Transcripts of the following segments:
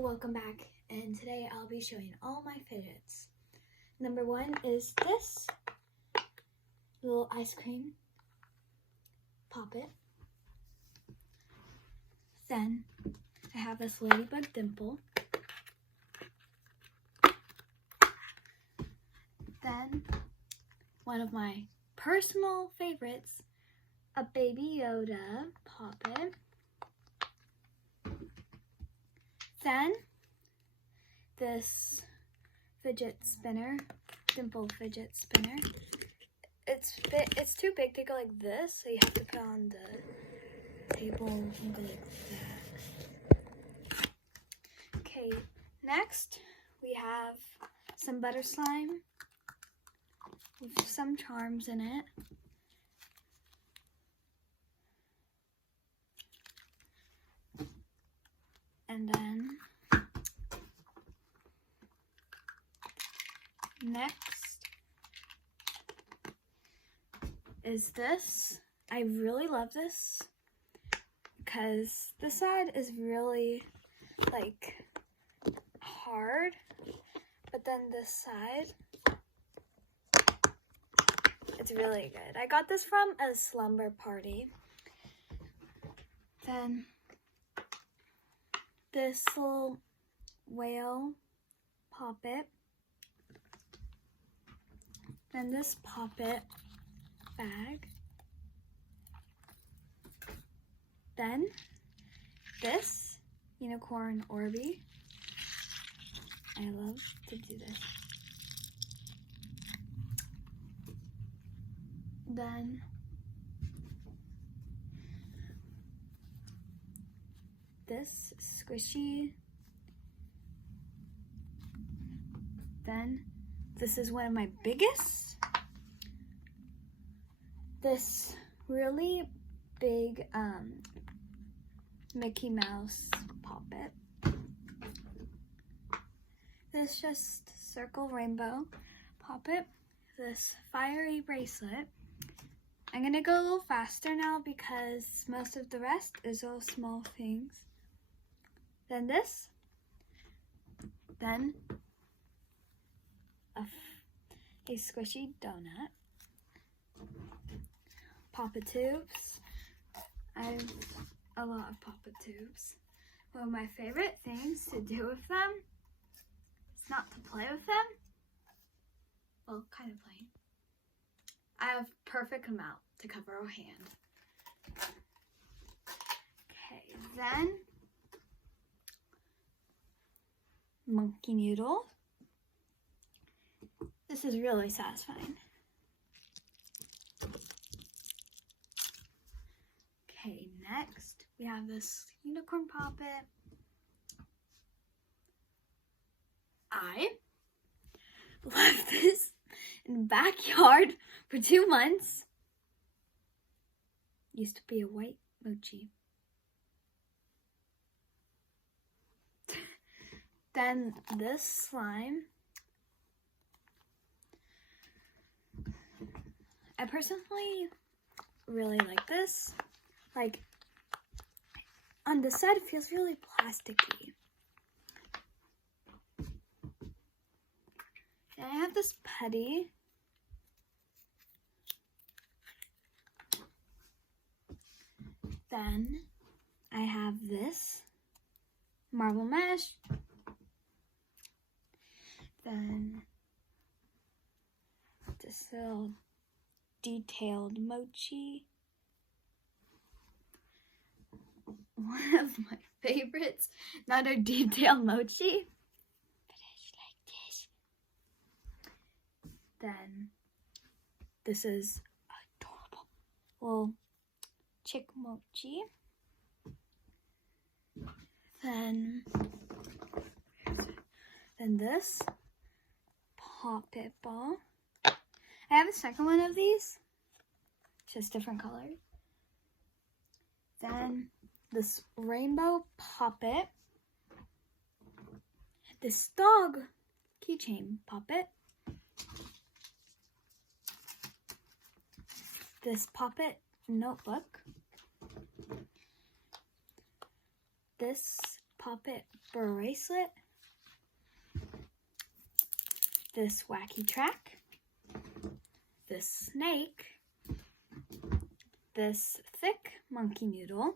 Hello, welcome back, and today I'll be showing all my fidgets. Number one is this little ice cream poppet. Then I have this ladybug dimple. Then one of my personal favorites, a Baby Yoda poppet. Then this fidget spinner, dimple fidget spinner. It's too big to go like this, so you have to put on the table and go like that. Okay, next we have some butter slime with some charms in it. And then next is this. I really love this because this side is really like hard, but then this side, it's really good. I got this from a slumber party. Then this little whale poppet. Then this poppet bag. Then this unicorn Orby. I love to do this. Then this squishy. Then this is one of my biggest. This really big Mickey Mouse poppet. This just circle rainbow poppet. This fiery bracelet. I'm gonna go a little faster now because most of the rest is all small things. Then this. Then a squishy donut. Papa tubes. I have a lot of Papa tubes. One of my favorite things to do with them is not to play with them. Well, kind of playing. I have perfect amount to cover a hand. Okay, then monkey noodle. This is really satisfying. Okay, next we have this unicorn poppet. I left this in the backyard for 2 months. Used to be a white mochi. Then this slime. I personally really like this. Like, on this side, it feels really plasticky. And I have this putty. Then I have this marble mesh. Then this little detailed mochi. One of my favorites, another detailed mochi. But it's like this. Then this is adorable little chick mochi. Then this poppet ball. I have a second one of these, just different colors. Then this rainbow poppet. This dog keychain poppet. This poppet notebook. This puppet bracelet, this wacky track, this snake, this thick monkey noodle,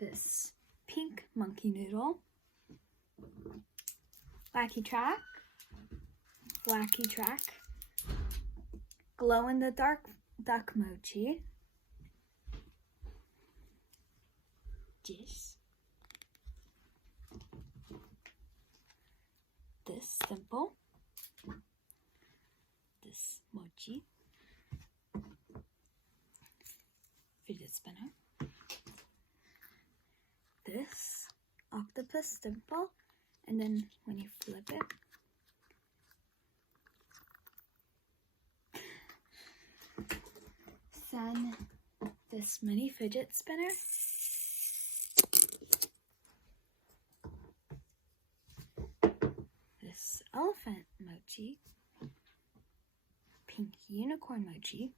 this pink monkey noodle, wacky track, glow-in-the-dark duck mochi, this simple, this mochi, fidget spinner, this octopus dimple, and then when you flip it, then this mini fidget spinner, this elephant mochi, pink unicorn mochi,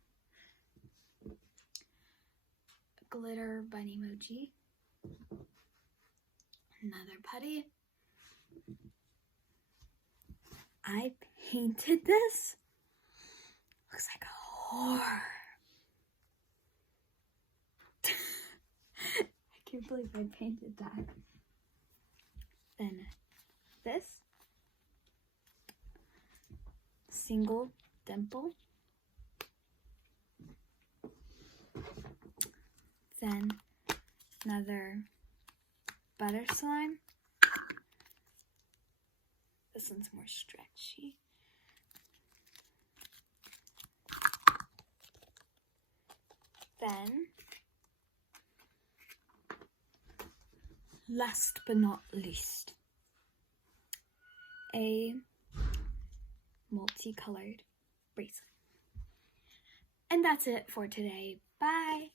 glitter bunny mochi, another putty. I painted this. Looks like a whore. I can't believe I painted that. Then this single dimple. Then another butter slime. This one's more stretchy. Then, last but not least, a multicolored bracelet. And that's it for today. Bye!